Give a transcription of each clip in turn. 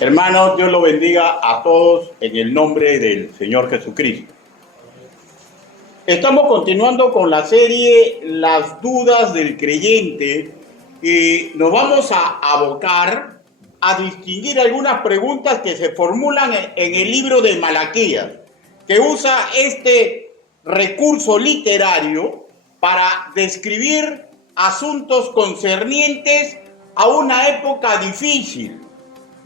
Hermanos, Dios lo bendiga a todos en el nombre del Señor Jesucristo. Estamos continuando con la serie Las dudas del creyente y nos vamos a abocar a distinguir algunas preguntas que se formulan en el libro de Malaquías, que usa este recurso literario para describir asuntos concernientes a una época difícil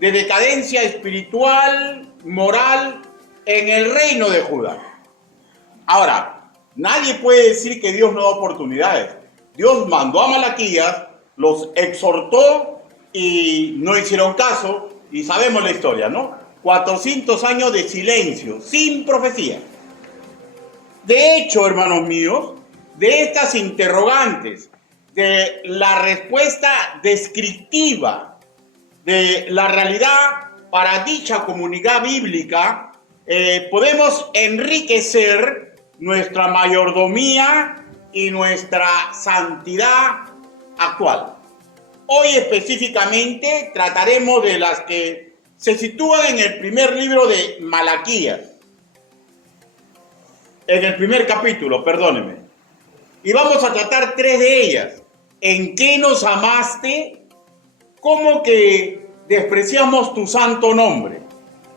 de decadencia espiritual, moral, en el reino de Judá. Ahora, nadie puede decir que Dios no da oportunidades. Dios mandó a Malaquías, los exhortó y no hicieron caso, y sabemos la historia, ¿no? 400 años de silencio, sin profecía. De hecho, hermanos míos, de estas interrogantes, de la respuesta descriptiva de la realidad para dicha comunidad bíblica, podemos enriquecer nuestra mayordomía y nuestra santidad actual. Hoy específicamente trataremos de las que se sitúan en el primer libro de Malaquías, en el primer capítulo, perdónenme. Y vamos a tratar tres de ellas. ¿En qué nos amaste? ¿Cómo que despreciamos tu santo nombre?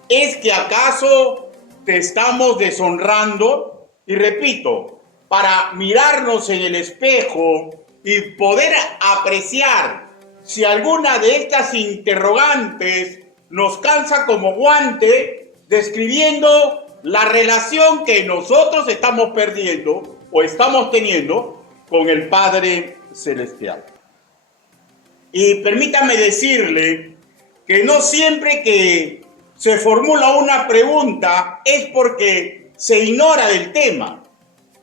¿Es que acaso te estamos deshonrando? Y repito, para mirarnos en el espejo y poder apreciar si alguna de estas interrogantes nos cansa como guante, describiendo la relación que nosotros estamos perdiendo o estamos teniendo con el Padre Celestial. Y permítame decirle que no siempre que se formula una pregunta es porque se ignora del tema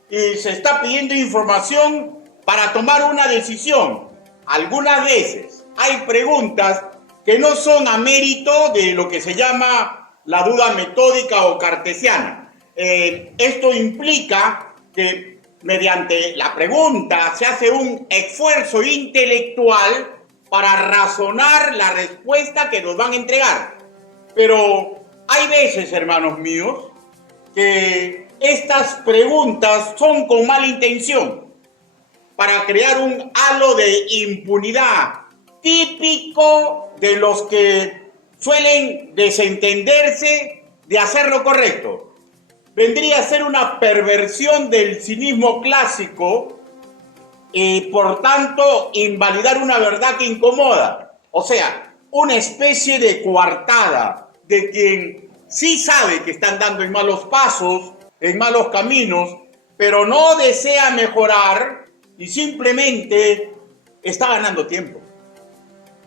y se está pidiendo información para tomar una decisión. Algunas veces hay preguntas que no son a mérito de lo que se llama la duda metódica o cartesiana. Esto implica que mediante la pregunta se hace un esfuerzo intelectual para razonar la respuesta que nos van a entregar. Pero hay veces, hermanos míos, que estas preguntas son con mala intención, para crear un halo de impunidad típico de los que suelen desentenderse de hacer lo correcto. Vendría a ser una perversión del cinismo clásico y por tanto invalidar una verdad que incomoda. O sea, una especie de coartada de quien sí sabe que están dando en malos pasos, en malos caminos, pero no desea mejorar y simplemente está ganando tiempo.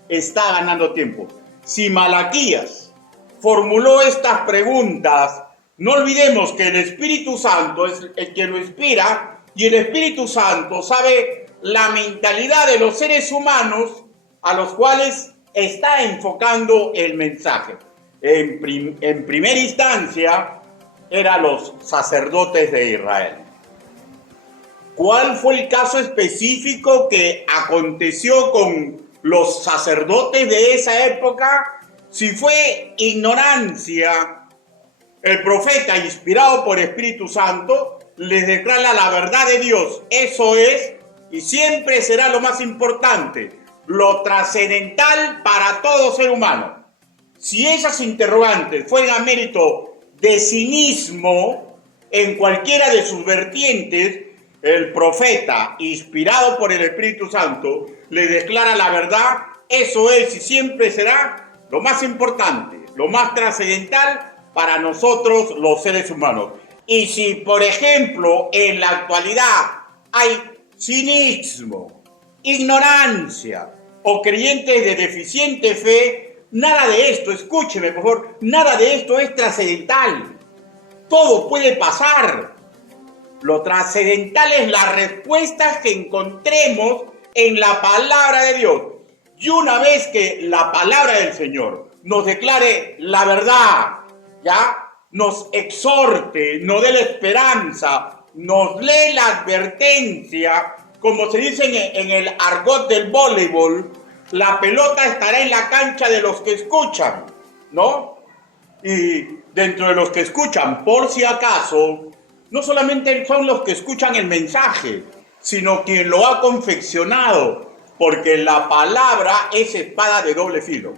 Está ganando tiempo. Si Malaquías formuló estas preguntas, no olvidemos que el Espíritu Santo es el que lo inspira y el Espíritu Santo sabe la mentalidad de los seres humanos a los cuales está enfocando el mensaje. En primera instancia, eran los sacerdotes de Israel. ¿Cuál fue el caso específico que aconteció con los sacerdotes de esa época? Si fue ignorancia, el profeta, inspirado por Espíritu Santo, les declara la verdad de Dios. Eso es y siempre será lo más importante, lo trascendental para todo ser humano. Si esas interrogantes fueran a mérito de cinismo en cualquiera de sus vertientes, el profeta, inspirado por el Espíritu Santo, le declara la verdad. Eso es y siempre será lo más importante, lo más trascendental para nosotros los seres humanos. Y si, por ejemplo, en la actualidad hay cinismo, ignorancia o creyentes de deficiente fe, nada de esto, escúcheme por favor, nada de esto es trascendental. Todo puede pasar. Lo trascendental es las respuestas que encontremos en la palabra de Dios. Y una vez que la palabra del Señor nos declare la verdad, ¿ya? Nos exhorte, nos dé la esperanza, nos lee la advertencia, como se dice en el argot del voleibol, la pelota estará en la cancha de los que escuchan. ¿no? Y dentro de los que escuchan, por si acaso, no solamente son los que escuchan el mensaje, sino quien lo ha confeccionado, porque la palabra es espada de doble filo,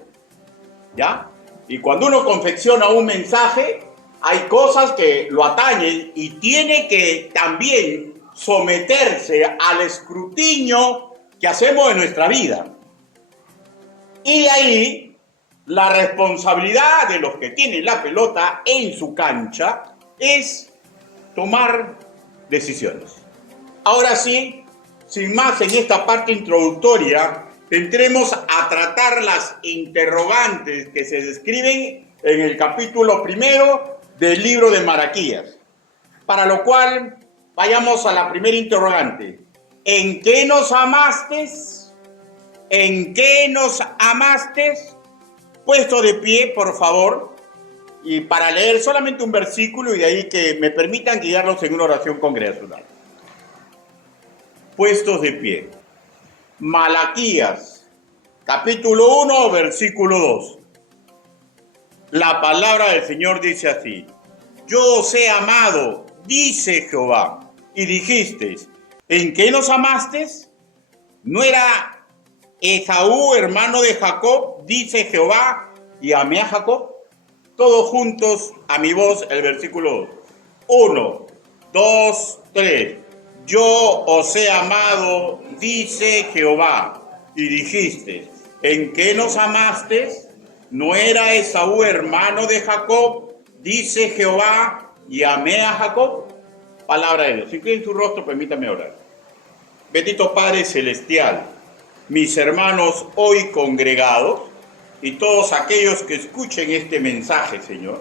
¿ya? Y cuando uno confecciona un mensaje, hay cosas que lo atañen y tiene que también someterse al escrutinio que hacemos en nuestra vida. Y de ahí, la responsabilidad de los que tienen la pelota en su cancha es tomar decisiones. Ahora sí, sin más en esta parte introductoria, entremos a tratar las interrogantes que se describen en el capítulo 1 del libro de Malaquías. Para lo cual, vayamos a la primera interrogante. ¿En qué nos amaste? ¿En qué nos amaste? Puesto de pie, por favor, y para leer solamente un versículo y de ahí que me permitan guiarlos en una oración congregacional. Puestos de pie. Malaquías, capítulo 1, versículo 2. La palabra del Señor dice así: yo os he amado, dice Jehová, y dijisteis, ¿en qué nos amasteis? ¿No era Esaú, hermano de Jacob, dice Jehová, y amé a Jacob? Todos juntos a mi voz, el versículo 2. 1, 2, 3. Yo os he amado, dice Jehová, y dijiste, ¿en qué nos amaste? ¿No era Esaú, hermano de Jacob, dice Jehová, y amé a Jacob? Palabra de Dios. Si inclinen su rostro, permítame orar. Bendito Padre Celestial, mis hermanos hoy congregados y todos aquellos que escuchen este mensaje, Señor,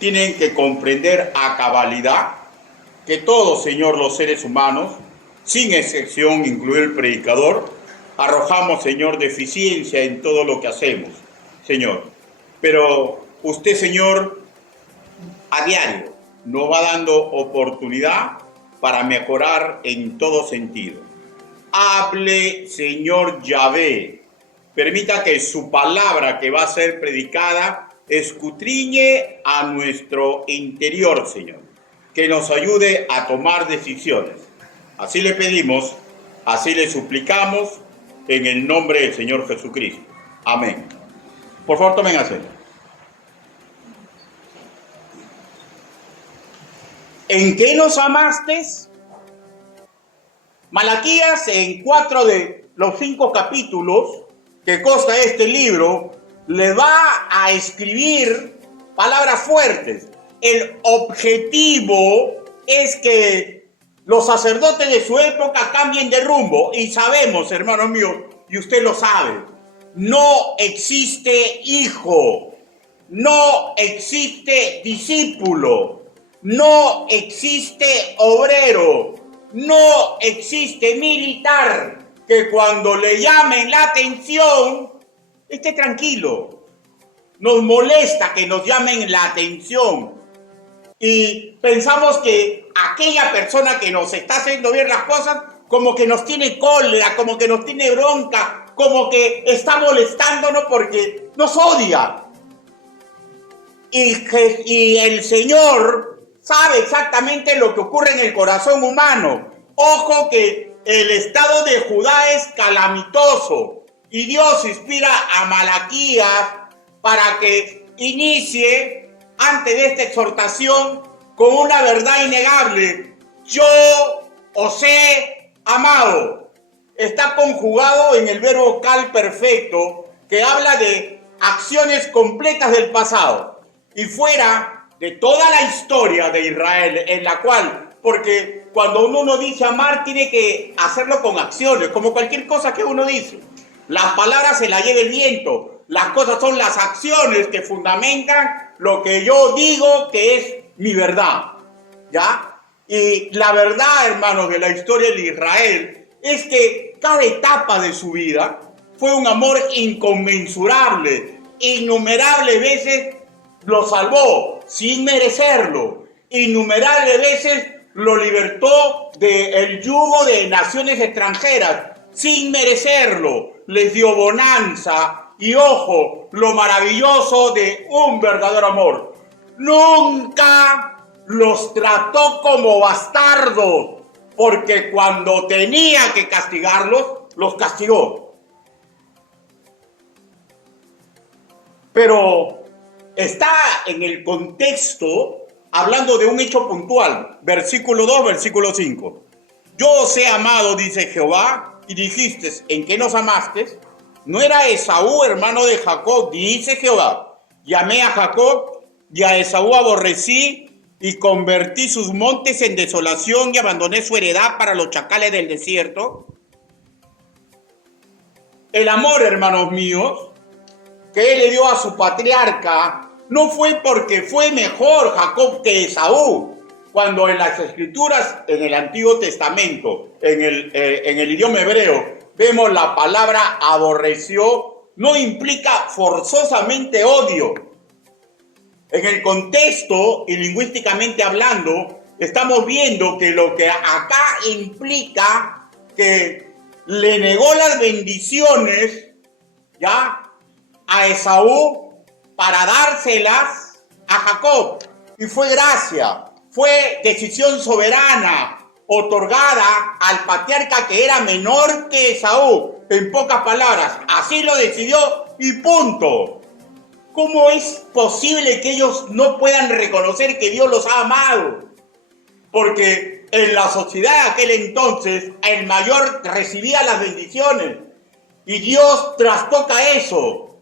tienen que comprender a cabalidad que todos, Señor, los seres humanos, sin excepción, incluido el predicador, arrojamos, Señor, deficiencia en todo lo que hacemos, Señor. Pero usted, Señor, a diario nos va dando oportunidad para mejorar en todo sentido. Hable, Señor Yahvé. Permita que su palabra que va a ser predicada escudriñe a nuestro interior, Señor. Que nos ayude a tomar decisiones. Así le pedimos, así le suplicamos, en el nombre del Señor Jesucristo. Amén. Por favor, tomen asiento. ¿En qué nos amaste? Malaquías, en 4 de los 5 capítulos que consta este libro, le va a escribir palabras fuertes. El objetivo es que los sacerdotes de su época cambien de rumbo. Y sabemos, hermanos míos, y usted lo sabe, no existe hijo, no existe discípulo, no existe obrero, no existe militar que cuando le llamen la atención esté tranquilo. Nos molesta que nos llamen la atención y pensamos que aquella persona que nos está haciendo ver las cosas como que nos tiene cólera, como que nos tiene bronca, como que está molestándonos porque nos odia. Y el Señor sabe exactamente lo que ocurre en el corazón humano. Ojo que el estado de Judá es calamitoso y Dios inspira a Malaquías para que inicie antes de esta exhortación con una verdad innegable. Yo os he amado. Está conjugado en el verbo cal perfecto que habla de acciones completas del pasado y fuera de toda la historia de Israel, en la cual, porque cuando uno dice amar tiene que hacerlo con acciones, como cualquier cosa que uno dice. Las palabras se las lleva el viento, las cosas son las acciones que fundamentan lo que yo digo que es mi verdad, ¿ya? Y la verdad, hermanos, de la historia de Israel es que cada etapa de su vida fue un amor inconmensurable, innumerables veces lo salvó sin merecerlo, innumerables veces lo libertó del yugo de naciones extranjeras sin merecerlo, les dio bonanza Y ojo, lo maravilloso de un verdadero amor. Nunca los trató como bastardos, porque cuando tenía que castigarlos, los castigó. Pero está en el contexto hablando de un hecho puntual. Versículo 2, versículo 5. Yo os he amado, dice Jehová, y dijiste, ¿en qué nos amaste? ¿No era Esaú hermano de Jacob? Dice Jehová. Llamé a Jacob y a Esaú aborrecí y convertí sus montes en desolación y abandoné su heredad para los chacales del desierto. El amor, hermanos míos, que él le dio a su patriarca no fue porque fue mejor Jacob que Esaú. Cuando en las escrituras, en el Antiguo Testamento, en el idioma hebreo, vemos la palabra aborreció, no implica forzosamente odio. En el contexto y lingüísticamente hablando, estamos viendo que lo que acá implica que le negó las bendiciones, ¿ya?, a Esaú para dárselas a Jacob. Y fue gracia, fue decisión soberana otorgada al patriarca que era menor que Esaú. En pocas palabras, así lo decidió y punto. ¿Cómo es posible que ellos no puedan reconocer que Dios los ha amado? Porque en la sociedad de aquel entonces, el mayor recibía las bendiciones y Dios trastoca eso.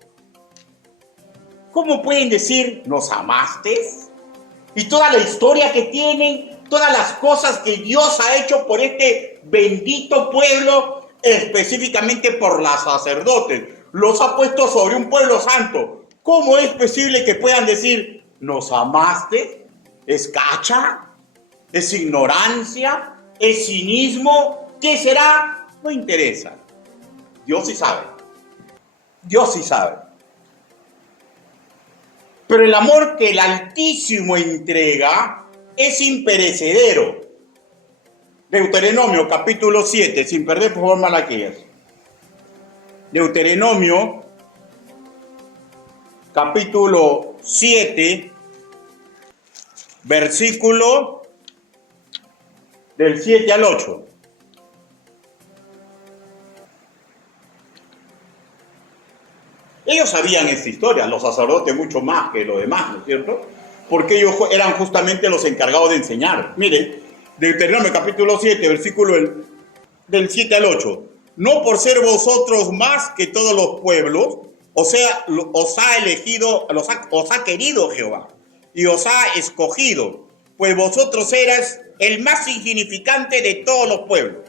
¿Cómo pueden decir, nos amaste? Y toda la historia que tienen, todas las cosas que Dios ha hecho por este bendito pueblo, específicamente por los sacerdotes, los ha puesto sobre un pueblo santo. ¿Cómo es posible que puedan decir, nos amaste? ¿Es cacha? ¿Es ignorancia? ¿Es cinismo? ¿Qué será? No interesa. Dios sí sabe. Dios sí sabe. Pero el amor que el Altísimo entrega es imperecedero. Deuteronomio capítulo 7, sin perder por favor Malaquías. Deuteronomio capítulo 7, versículo del 7 al 8. Ellos sabían esta historia, los sacerdotes mucho más que los demás, ¿no es cierto? Porque ellos eran justamente los encargados de enseñar. Miren, Deuteronomio capítulo 7, versículo del 7 al 8. No por ser vosotros más que todos los pueblos, o sea, os ha elegido, os ha querido Jehová, y os ha escogido, pues vosotros eras el más insignificante de todos los pueblos,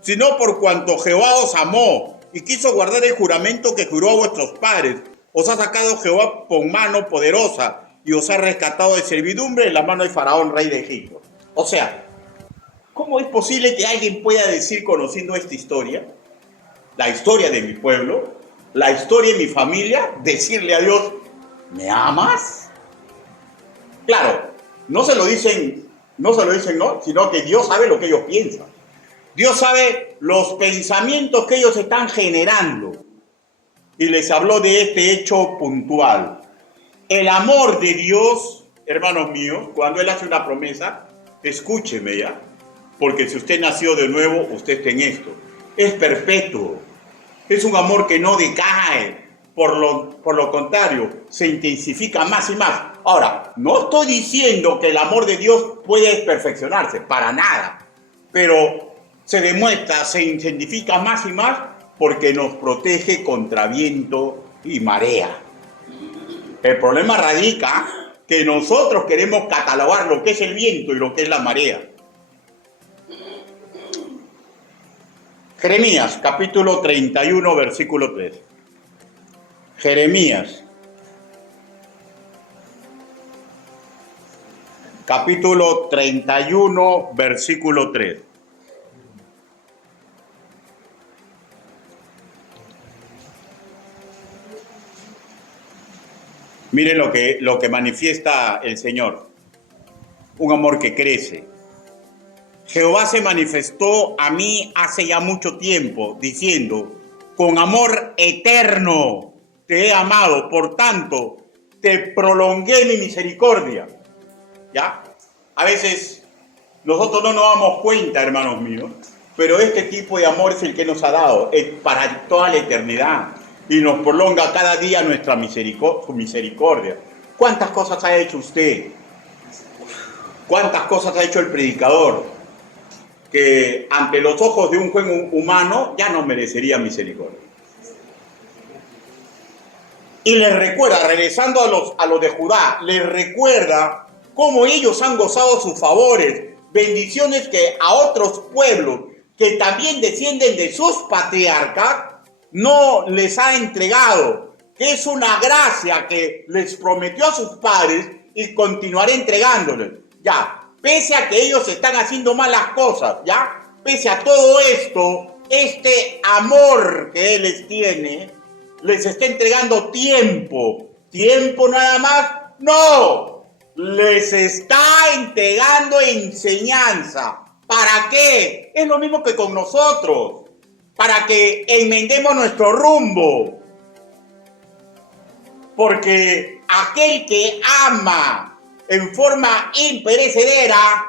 sino por cuanto Jehová os amó, y quiso guardar el juramento que juró a vuestros padres. Os ha sacado Jehová con mano poderosa y os ha rescatado de servidumbre en la mano de Faraón, rey de Egipto. O sea, ¿cómo es posible que alguien pueda decir, conociendo esta historia, la historia de mi pueblo, la historia de mi familia, decirle a Dios, ¿me amas? Claro, no se lo dicen, no, sino que Dios sabe lo que ellos piensan. Dios sabe los pensamientos que ellos están generando. Y les habló de este hecho puntual. El amor de Dios, hermanos míos, cuando Él hace una promesa, escúcheme ya, porque si usted nació de nuevo, usted está en esto. Es perpetuo. Es un amor que no decae. Por lo contrario, se intensifica más y más. Ahora, no estoy diciendo que el amor de Dios puede perfeccionarse, para nada. Pero se demuestra, se intensifica más y más porque nos protege contra viento y marea. El problema radica que nosotros queremos catalogar lo que es el viento y lo que es la marea. Jeremías, capítulo 31, versículo 3. Jeremías, capítulo 31, versículo 3. Miren lo que manifiesta el Señor. Un amor que crece. Jehová se manifestó a mí hace ya mucho tiempo, diciendo, con amor eterno te he amado, por tanto, te prolongué mi misericordia. ¿Ya? A veces nosotros no nos damos cuenta, hermanos míos, pero este tipo de amor es el que nos ha dado, es para toda la eternidad, y nos prolonga cada día nuestra misericordia. ¿Cuántas cosas ha hecho usted? ¿Cuántas cosas ha hecho el predicador? Que ante los ojos de un juez humano ya no merecería misericordia. Y les recuerda, regresando a los de Judá, les recuerda cómo ellos han gozado sus favores, bendiciones que a otros pueblos que también descienden de sus patriarcas no les ha entregado, que es una gracia que les prometió a sus padres y continuará entregándoles. Ya, pese a que ellos están haciendo malas cosas, ya, pese a todo esto, este amor que Él les tiene, les está entregando tiempo. ¿Tiempo nada más? No. Les está entregando enseñanza. ¿Para qué? Es lo mismo que con nosotros. Para que enmendemos nuestro rumbo. Porque aquel que ama en forma imperecedera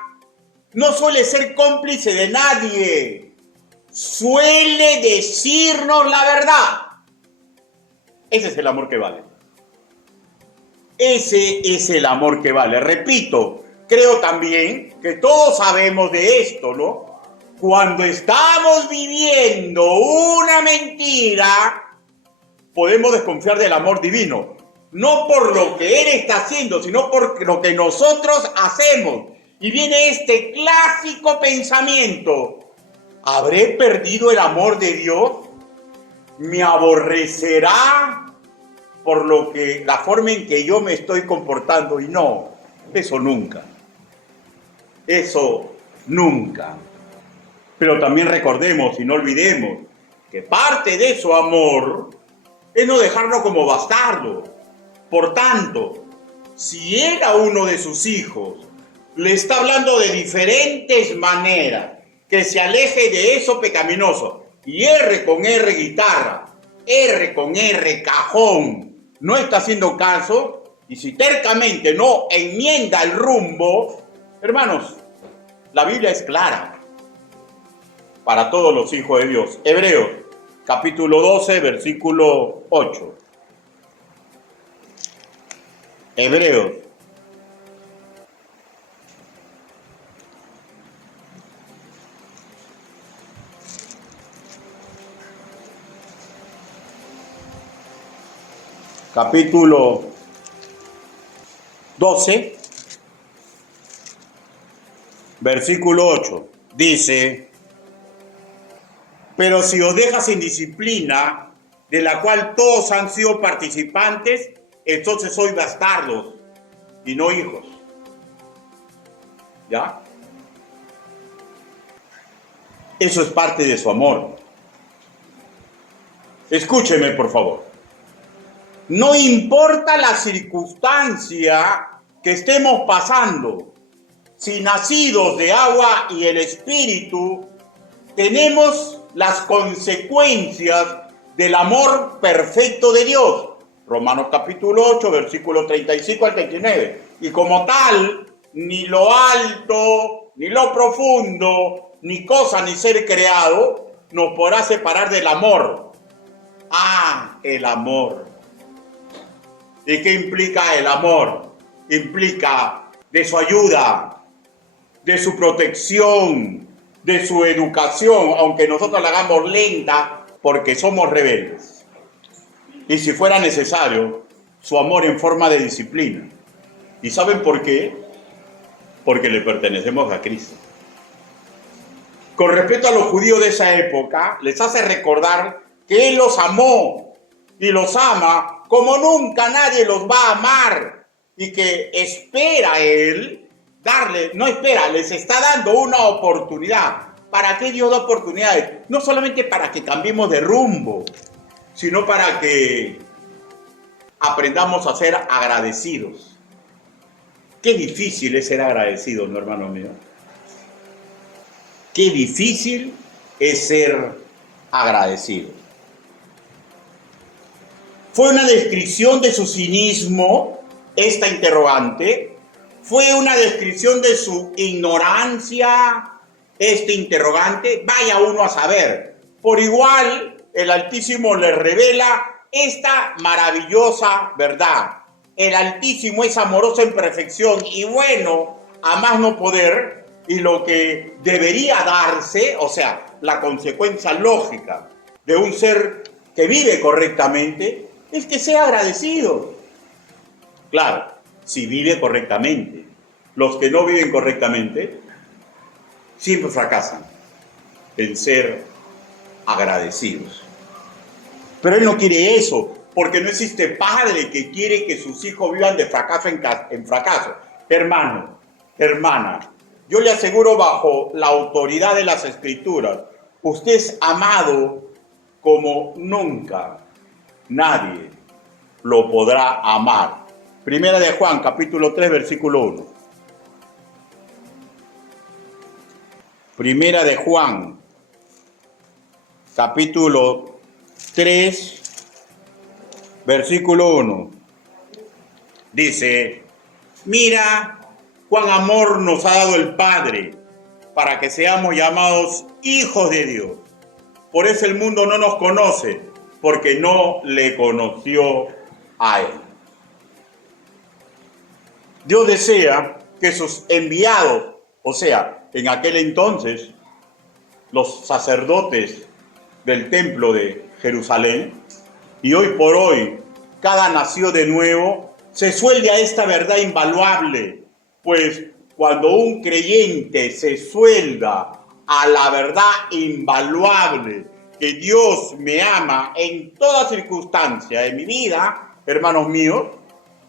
no suele ser cómplice de nadie. Suele decirnos la verdad. Ese es el amor que vale. Ese es el amor que vale. Repito, creo también que todos sabemos de esto, ¿no? Cuando estamos viviendo una mentira, podemos desconfiar del amor divino. No por lo que Él está haciendo, sino por lo que nosotros hacemos. Y viene este clásico pensamiento. ¿Habré perdido el amor de Dios? ¿Me aborrecerá por la forma en que yo me estoy comportando? Y no, eso nunca. Eso nunca. Pero también recordemos y no olvidemos que parte de su amor es no dejarlo como bastardo. Por tanto, si él a uno de sus hijos le está hablando de diferentes maneras, que se aleje de eso pecaminoso, y R con R guitarra, R con R cajón, no está haciendo caso, y si tercamente no enmienda el rumbo, hermanos, la Biblia es clara para todos los hijos de Dios. Hebreos, capítulo 12, versículo 8. Hebreos. Capítulo 12, versículo 8. Dice: pero si os dejas sin disciplina, de la cual todos han sido participantes, entonces sois bastardos y no hijos. ¿Ya? Eso es parte de su amor. Escúcheme, por favor. No importa la circunstancia que estemos pasando, si nacidos de agua y el Espíritu, tenemos las consecuencias del amor perfecto de Dios. Romanos capítulo 8, versículo 35 al 39. Y como tal, ni lo alto, ni lo profundo, ni cosa ni ser creado, nos podrá separar del amor. Ah, el amor. ¿Y qué implica el amor? Implica de su ayuda, de su protección, de su educación, aunque nosotros la hagamos lenta porque somos rebeldes. Y si fuera necesario, su amor en forma de disciplina. ¿Y saben por qué? Porque le pertenecemos a Cristo. Con respecto a los judíos de esa época, les hace recordar que Él los amó y los ama como nunca nadie los va a amar, y que espera Él darle, no espera, les está dando una oportunidad. ¿Para qué Dios da oportunidades? No solamente para que cambiemos de rumbo, sino para que aprendamos a ser agradecidos. Qué difícil es ser agradecido, ¿no, hermano mío? Qué difícil es ser agradecido. ¿Fue una descripción de su cinismo, esta interrogante? ¿Fue una descripción de su ignorancia, este interrogante? Vaya uno a saber. Por igual, el Altísimo le revela esta maravillosa verdad. El Altísimo es amoroso en perfección y bueno, a más no poder, y lo que debería darse, o sea, la consecuencia lógica de un ser que vive correctamente, es que sea agradecido. Claro, si vive correctamente. Los que no viven correctamente siempre fracasan en ser agradecidos. Pero él no quiere eso, porque no existe padre que quiere que sus hijos vivan de fracaso en fracaso. Hermano, hermana, yo le aseguro bajo la autoridad de las Escrituras, usted es amado como nunca nadie lo podrá amar. Primera de Juan, capítulo 3, versículo 1. Primera de Juan, capítulo 3, versículo 1. Dice, mira cuán amor nos ha dado el Padre para que seamos llamados hijos de Dios. Por eso el mundo no nos conoce, porque no le conoció a Él. Dios desea que sus enviados, o sea, en aquel entonces, los sacerdotes del templo de Jerusalén, y hoy por hoy, cada nació de nuevo, se suelde a esta verdad invaluable, pues cuando un creyente se suelda a la verdad invaluable, que Dios me ama en toda circunstancia de mi vida, hermanos míos,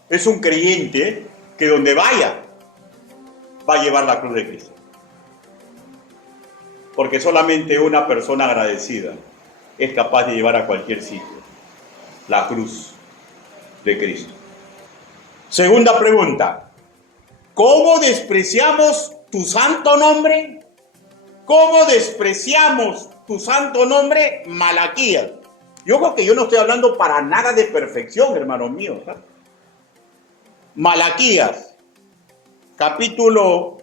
es un creyente que donde vaya, va a llevar la cruz de Cristo. Porque solamente una persona agradecida es capaz de llevar a cualquier sitio la cruz de Cristo. Segunda pregunta, ¿cómo despreciamos tu santo nombre? ¿Cómo despreciamos tu santo nombre? Malaquías. Yo creo que yo no estoy hablando para nada de perfección, hermanos míos, ¿eh? Malaquías, capítulo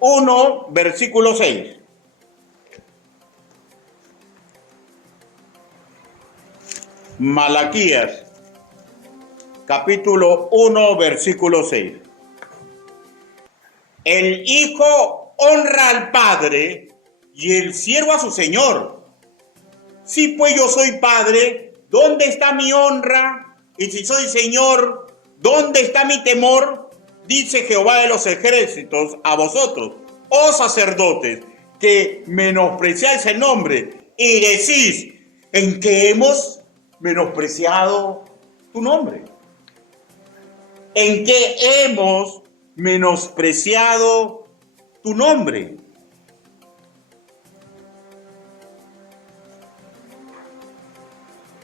1, versículo 6. Malaquías, capítulo 1, versículo 6. El hijo honra al padre y el siervo a su señor. Si pues yo soy padre, ¿dónde está mi honra? Y si soy señor, ¿dónde está mi temor? Dice Jehová de los ejércitos a vosotros, oh sacerdotes, que menospreciáis el nombre y decís, ¿en qué hemos menospreciado tu nombre? ¿En qué hemos menospreciado tu nombre?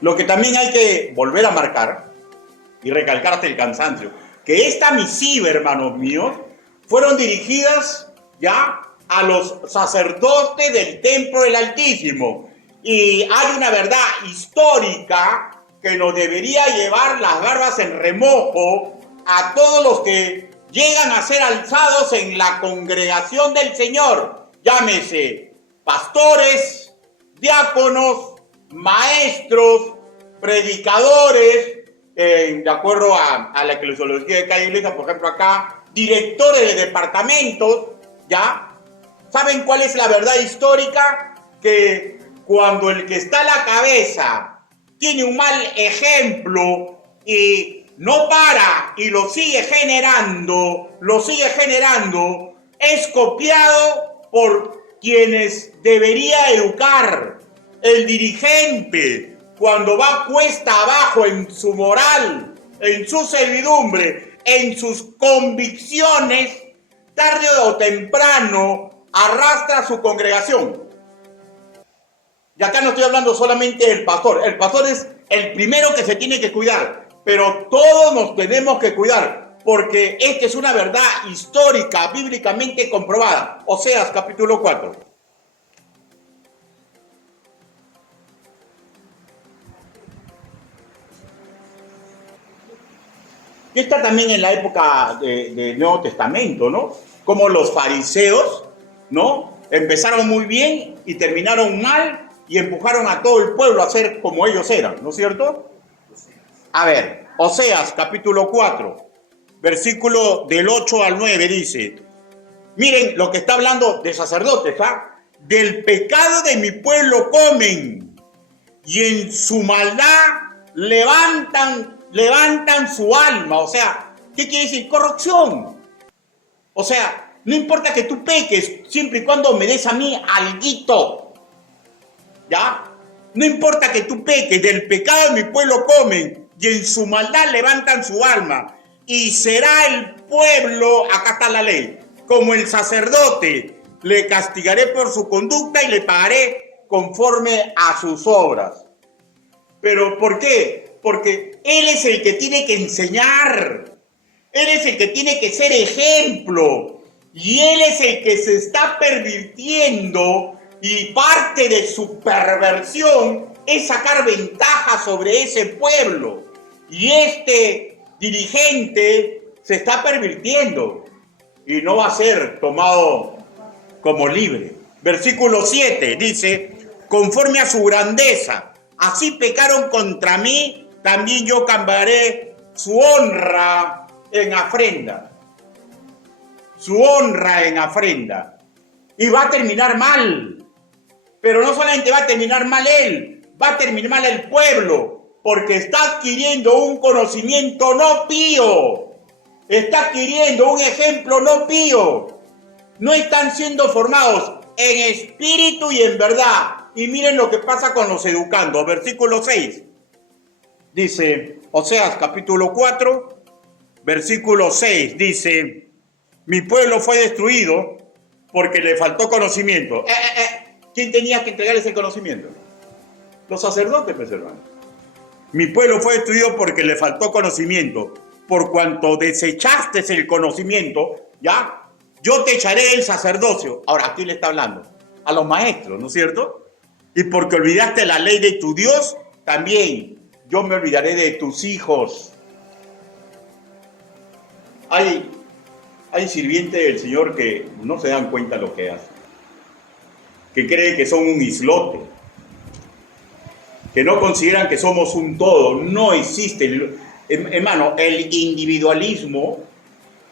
Lo que también hay que volver a marcar y recalcar hasta el cansancio, que esta misiva, hermanos míos, fueron dirigidas ya a los sacerdotes del templo del Altísimo. Y hay una verdad histórica que nos debería llevar las barbas en remojo a todos los que llegan a ser alzados en la congregación del Señor. Llámese pastores, diáconos, maestros, predicadores, de acuerdo a la eclesiología de cada iglesia, por ejemplo acá, directores de departamentos, ¿ya? ¿Saben cuál es la verdad histórica? Que cuando el que está a la cabeza tiene un mal ejemplo y no para y lo sigue generando, es copiado por quienes debería educar. El dirigente, cuando va cuesta abajo en su moral, en su servidumbre, en sus convicciones, tarde o temprano arrastra a su congregación. Y acá no estoy hablando solamente del pastor. El pastor es el primero que se tiene que cuidar, pero todos nos tenemos que cuidar, porque esta es una verdad histórica, bíblicamente comprobada. Oseas capítulo 4. Y está también en la época del Nuevo Testamento, ¿no? Como los fariseos, ¿no? Empezaron muy bien y terminaron mal y empujaron a todo el pueblo a ser como ellos eran, ¿no es cierto? A ver, Oseas capítulo 4, versículo del 8 al 9 dice, miren lo que está hablando de sacerdotes, ¿ah? Del pecado de mi pueblo comen y en su maldad levantan su alma. O sea, ¿qué quiere decir? Corrupción. O sea, no importa que tú peques, siempre y cuando me des a mí alguito, ¿ya? No importa que tú peques, del pecado de mi pueblo comen y en su maldad levantan su alma. Y será el pueblo, acá está la ley, como el sacerdote, le castigaré por su conducta y le pagaré conforme a sus obras. ¿Pero por qué? Porque Él es el que tiene que enseñar. Él es el que tiene que ser ejemplo. Y Él es el que se está pervirtiendo. Y parte de su perversión es sacar ventaja sobre ese pueblo. Y este dirigente se está pervirtiendo. Y no va a ser tomado como libre. Versículo 7 dice, conforme a su grandeza. Así pecaron contra mí, también yo cambiaré su honra en afrenta. Su honra en afrenta. Y va a terminar mal. Pero no solamente va a terminar mal él, va a terminar mal el pueblo, porque está adquiriendo un conocimiento no pío. Está adquiriendo un ejemplo no pío. No están siendo formados en espíritu y en verdad. Y miren lo que pasa con los educandos. Versículo 6. Dice, Oseas capítulo 4, versículo 6. Dice, mi pueblo fue destruido porque le faltó conocimiento. ¿Quién tenía que entregar ese conocimiento? Los sacerdotes, pues, hermano. Mi pueblo fue destruido porque le faltó conocimiento. Por cuanto desechaste el conocimiento, ¿ya? Yo te echaré del sacerdocio. Ahora, ¿a quién le está hablando? A los maestros, ¿no es cierto? Y porque olvidaste la ley de tu Dios, también yo me olvidaré de tus hijos. Hay sirvientes del Señor que no se dan cuenta de lo que hacen. Que creen que son un islote. Que no consideran que somos un todo. No existe. Hermano, el individualismo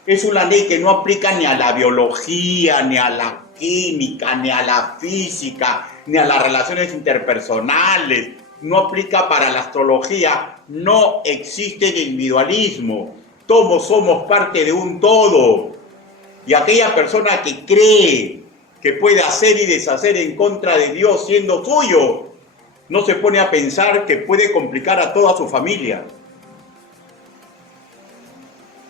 es una ley que no aplica ni a la biología, ni a la química, ni a la física, ni a las relaciones interpersonales, no aplica para la astrología, no existe el individualismo, todos somos parte de un todo. Y aquella persona que cree que puede hacer y deshacer en contra de Dios siendo suyo, no se pone a pensar que puede complicar a toda su familia.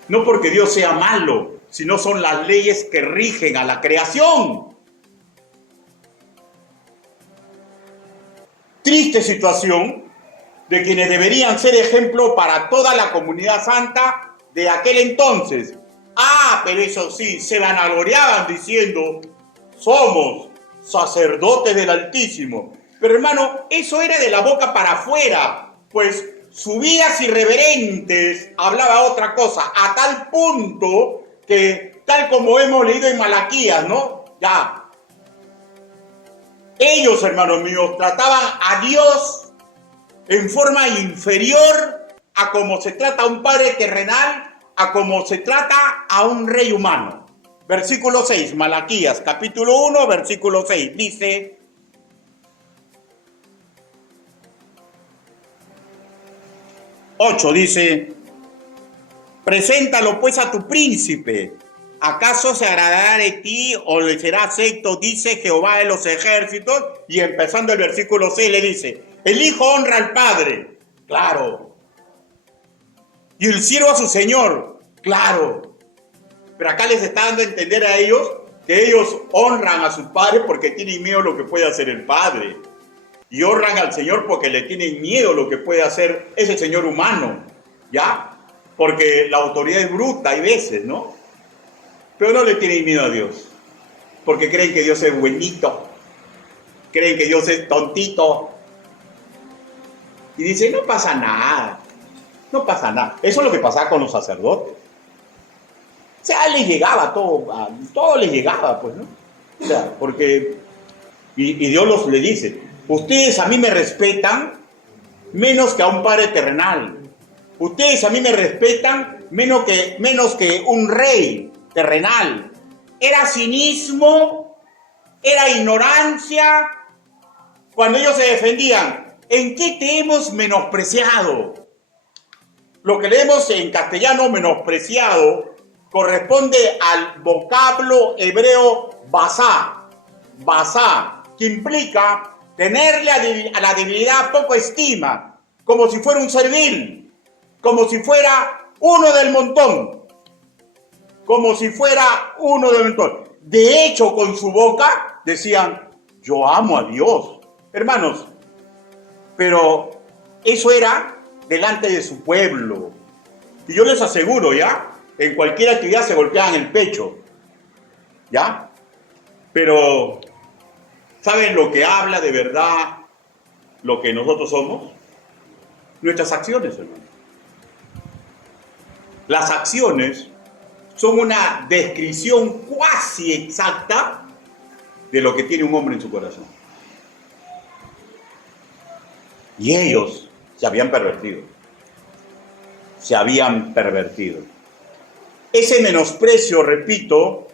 No porque Dios sea malo, sino son las leyes que rigen a la creación. Triste situación de quienes deberían ser ejemplo para toda la comunidad santa de aquel entonces. Pero eso sí, se vanagloriaban diciendo, somos sacerdotes del Altísimo. Pero hermano, eso era de la boca para afuera, pues subidas irreverentes hablaba otra cosa, a tal punto que, tal como hemos leído en Malaquías, ¿no? Ya. Ellos, hermanos míos, trataban a Dios en forma inferior a como se trata a un padre terrenal, a como se trata a un rey humano. Versículo 6, Malaquías, capítulo 1, versículo 6, dice... 8 dice, preséntalo pues a tu príncipe, ¿acaso se agradará de ti o le será acepto? Dice Jehová de los ejércitos. Y empezando el versículo 6 le dice, el hijo honra al padre, claro, y el siervo a su señor, claro, pero acá les está dando a entender a ellos que ellos honran a su padre porque tienen miedo a lo que puede hacer el padre. Y honran al Señor porque le tienen miedo a lo que puede hacer ese Señor humano, ¿ya? Porque la autoridad es bruta, hay veces, ¿no? Pero no le tienen miedo a Dios, porque creen que Dios es buenito, creen que Dios es tontito. Y dicen, no pasa nada. No pasa nada. Eso es lo que pasaba con los sacerdotes. O sea, les llegaba todo les llegaba, pues, ¿no? O sea, porque, y Dios le dice, ustedes a mí me respetan menos que a un padre terrenal. Ustedes a mí me respetan menos que un rey terrenal. Era cinismo, era ignorancia. Cuando ellos se defendían, ¿en qué te hemos menospreciado? Lo que leemos en castellano menospreciado corresponde al vocablo hebreo basá, que implica tenerle a la divinidad poco estima, como si fuera un servil, como si fuera uno del montón, De hecho, con su boca decían, yo amo a Dios. Hermanos, pero eso era delante de su pueblo. Y yo les aseguro, ¿ya? En cualquier actividad se golpeaban el pecho, ¿ya? Pero, ¿saben lo que habla de verdad lo que nosotros somos? Nuestras acciones, hermano. Las acciones son una descripción cuasi exacta de lo que tiene un hombre en su corazón. Y ellos se habían pervertido. Ese menosprecio, repito,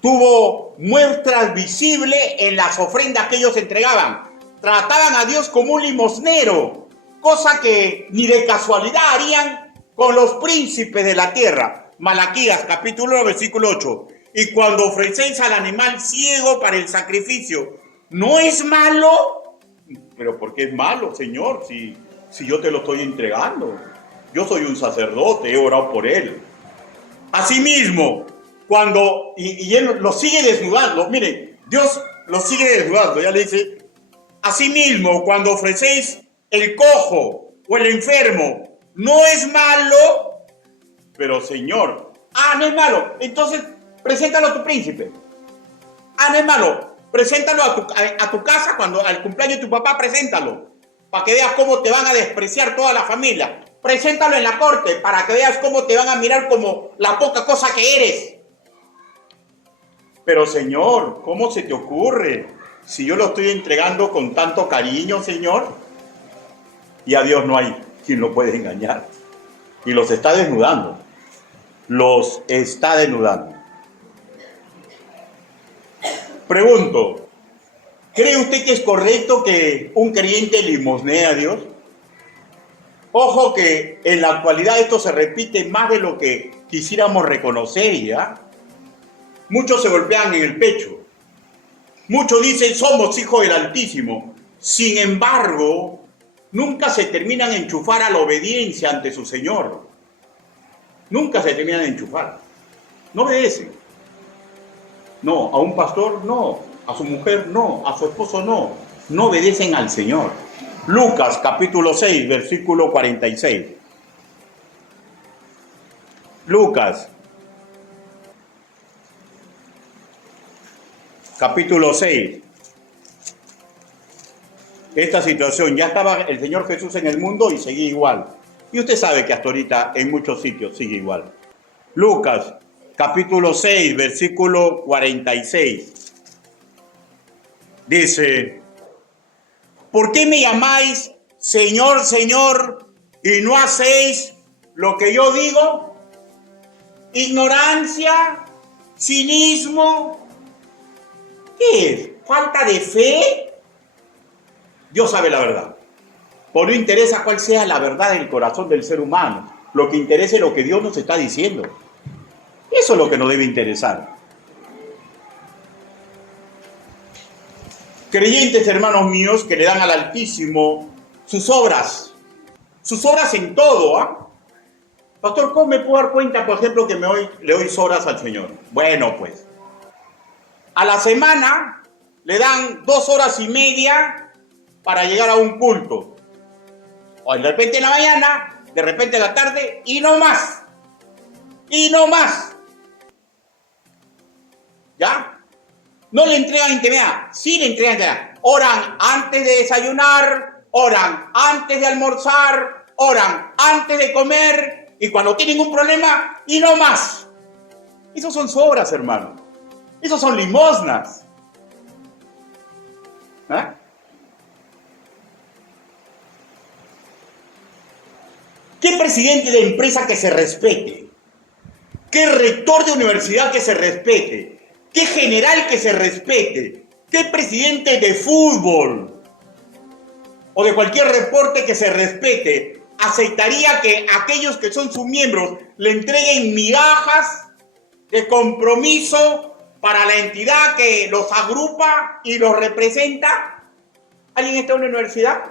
tuvo muestras visibles en las ofrendas que ellos entregaban. Trataban a Dios como un limosnero, cosa que ni de casualidad harían con los príncipes de la tierra. Malaquías, capítulo 1, versículo 8. Y cuando ofrecéis al animal ciego para el sacrificio, ¿no es malo? Pero ¿por qué es malo, Señor? Si yo te lo estoy entregando. Yo soy un sacerdote, he orado por él. Asimismo, y él lo sigue desnudando, miren, Dios lo sigue desnudando, ya le dice, asimismo, cuando ofrecéis el cojo o el enfermo, no es malo, pero Señor, no es malo, entonces preséntalo a tu príncipe. No es malo, preséntalo a tu casa, cuando al cumpleaños de tu papá, preséntalo, para que veas cómo te van a despreciar toda la familia. Preséntalo en la corte para que veas cómo te van a mirar como la poca cosa que eres. Pero Señor, ¿cómo se te ocurre? Si yo lo estoy entregando con tanto cariño, Señor. Y a Dios no hay quien lo puede engañar. Y los está desnudando. Pregunto, ¿cree usted que es correcto que un creyente limosnee a Dios? Ojo que en la actualidad esto se repite más de lo que quisiéramos reconocer, ¿ya? Muchos se golpean en el pecho. Muchos dicen, somos hijos del Altísimo. Sin embargo, nunca se terminan de enchufar a la obediencia ante su Señor. Nunca se terminan de enchufar. No obedecen. No, a un pastor no, a su mujer no, a su esposo no. No obedecen al Señor. Lucas capítulo 6, versículo 46. Lucas capítulo 6. Esta situación, ya estaba el Señor Jesús en el mundo y seguía igual. Y usted sabe que hasta ahorita en muchos sitios sigue igual. Lucas capítulo 6, versículo 46. Dice, ¿por qué me llamáis Señor, Señor, y no hacéis lo que yo digo? Ignorancia, cinismo, ¿qué es? ¿Falta de fe? Dios sabe la verdad. Por no interesa cuál sea la verdad del corazón del ser humano. Lo que interesa es lo que Dios nos está diciendo. Eso es lo que nos debe interesar. Creyentes, hermanos míos, que le dan al Altísimo sus obras en todo, ¿ah? Pastor, ¿cómo me puedo dar cuenta, por ejemplo, que le doy horas al Señor? Bueno, pues, a la semana le dan 2 horas y media para llegar a un culto. O de repente en la mañana, de repente en la tarde, y no más. ¿Ya? No le entregan intimidad, sí le entregan intimidad. Oran antes de desayunar, oran antes de almorzar, oran antes de comer y cuando tienen un problema y no más. Esos son sobras, hermano. Esos son limosnas. ¿Ah? ¿Qué presidente de empresa que se respete? ¿Qué rector de universidad que se respete? ¿Qué general que se respete? ¿Qué presidente de fútbol o de cualquier deporte que se respete aceptaría que aquellos que son sus miembros le entreguen migajas de compromiso para la entidad que los agrupa y los representa? ¿Alguien está en una universidad?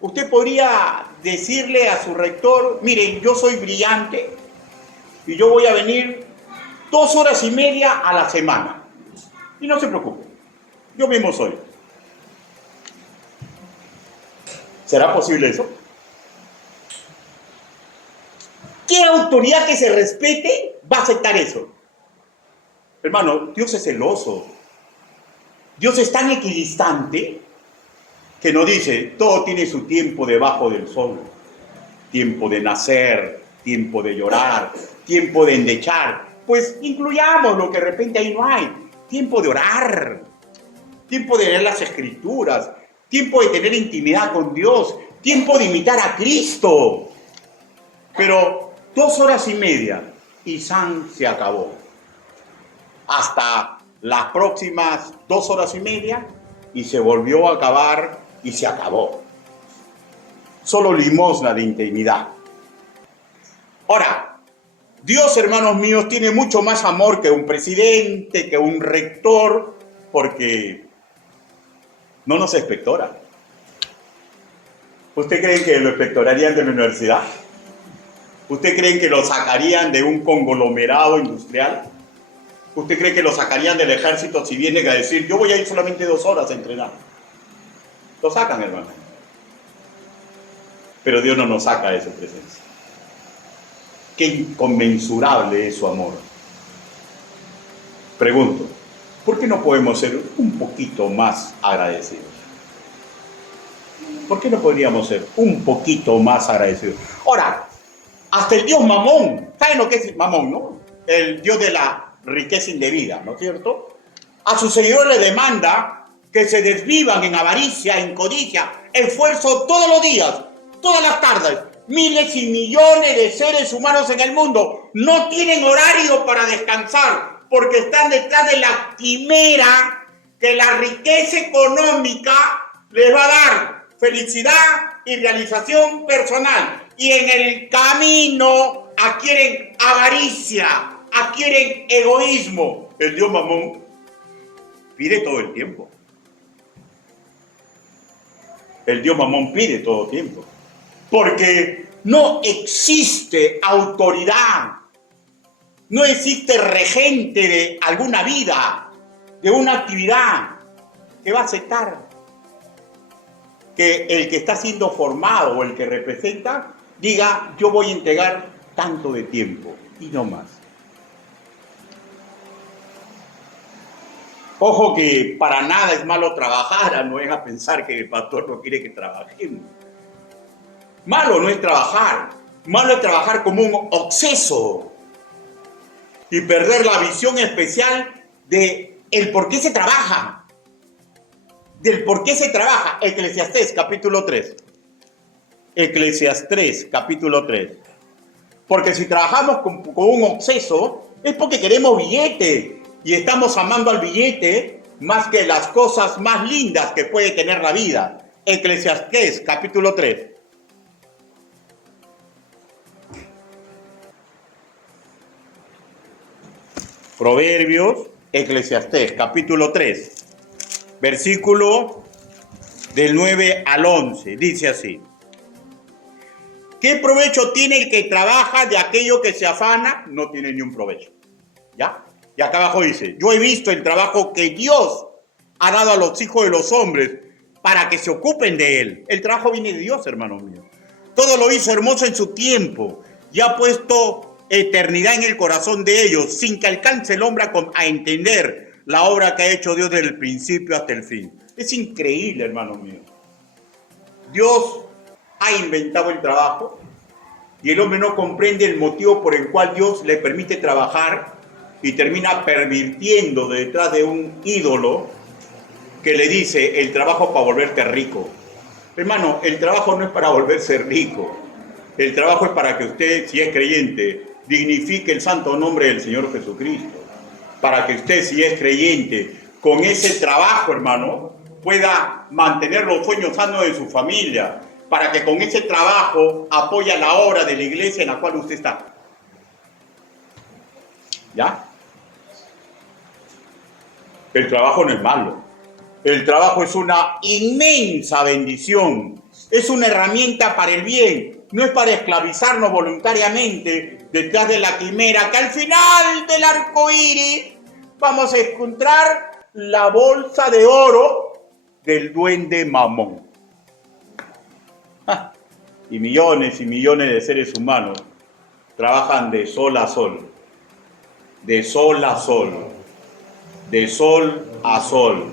Usted podría decirle a su rector, miren, yo soy brillante y yo voy a venir 2 horas y media a la semana. Y no se preocupe, yo mismo soy. ¿Será posible eso? ¿Qué autoridad que se respete va a aceptar eso? Hermano, Dios es celoso. Dios es tan equidistante que nos dice, todo tiene su tiempo debajo del sol. Tiempo de nacer, tiempo de llorar, tiempo de endechar. Pues incluyamos lo que de repente ahí no hay. Tiempo de orar, tiempo de leer las escrituras, tiempo de tener intimidad con Dios, tiempo de imitar a Cristo. Pero 2 horas y media y se acabó. Hasta las próximas 2 horas y media y se volvió a acabar y se acabó. Solo limosna de intimidad. Ahora, Dios, hermanos míos, tiene mucho más amor que un presidente, que un rector, porque no nos expectora. ¿Usted cree que lo expectorarían de la universidad? ¿Usted cree que lo sacarían de un conglomerado industrial? ¿Usted cree que lo sacarían del ejército si vienen a decir, yo voy a ir solamente 2 horas a entrenar? Lo sacan, hermano. Pero Dios no nos saca de su presencia. Qué inconmensurable es su amor. Pregunto, ¿por qué no podemos ser un poquito más agradecidos? ¿Por qué no podríamos ser un poquito más agradecidos? Ahora, hasta el dios Mamón, ¿saben lo que es Mamón, no? El dios de la riqueza indebida, ¿no es cierto? A sus seguidores le demanda que se desvivan en avaricia, en codicia, esfuerzo todos los días, todas las tardes. Miles y millones de seres humanos en el mundo no tienen horario para descansar porque están detrás de la quimera que la riqueza económica les va a dar felicidad y realización personal. Y en el camino adquieren avaricia, adquieren egoísmo. El dios Mamón pide todo el tiempo. El dios Mamón pide todo el tiempo. Porque no existe autoridad, no existe regente de alguna vida, de una actividad que va a aceptar que el que está siendo formado o el que representa diga, yo voy a entregar tanto de tiempo y no más. Ojo que para nada es malo trabajar, no vengan a pensar que el pastor no quiere que trabajemos. Malo no es trabajar, malo es trabajar como un obseso y perder la visión especial de el por qué se trabaja, del por qué se trabaja. Eclesiastés capítulo 3. Eclesiastés capítulo 3. Porque si trabajamos con un obseso es porque queremos billete y estamos amando al billete más que las cosas más lindas que puede tener la vida. Eclesiastés capítulo 3. Proverbios, Eclesiastés, capítulo 3, versículo del 9 al 11, dice así. ¿Qué provecho tiene el que trabaja de aquello que se afana? No tiene ni un provecho, ¿ya? Y acá abajo dice, yo he visto el trabajo que Dios ha dado a los hijos de los hombres para que se ocupen de él. El trabajo viene de Dios, hermanos míos. Todo lo hizo hermoso en su tiempo y ha puesto eternidad en el corazón de ellos, sin que alcance el hombre a entender la obra que ha hecho Dios desde el principio hasta el fin. Es increíble, hermanos míos. Dios ha inventado el trabajo y el hombre no comprende el motivo por el cual Dios le permite trabajar y termina pervirtiendo detrás de un ídolo que le dice el trabajo para volverte rico. Hermano, el trabajo no es para volverse rico. El trabajo es para que usted, si es creyente, dignifique el santo nombre del Señor Jesucristo. Para que usted, si es creyente, con ese trabajo, hermano, pueda mantener los sueños sanos de su familia. Para que con ese trabajo apoye la obra de la iglesia en la cual usted está. ¿Ya? El trabajo no es malo. El trabajo es una inmensa bendición. Es una herramienta para el bien. No es para esclavizarnos voluntariamente detrás de la quimera que al final del arco iris vamos a encontrar la bolsa de oro del duende Mamón. Y millones de seres humanos trabajan de sol a sol. De sol a sol. De sol a sol.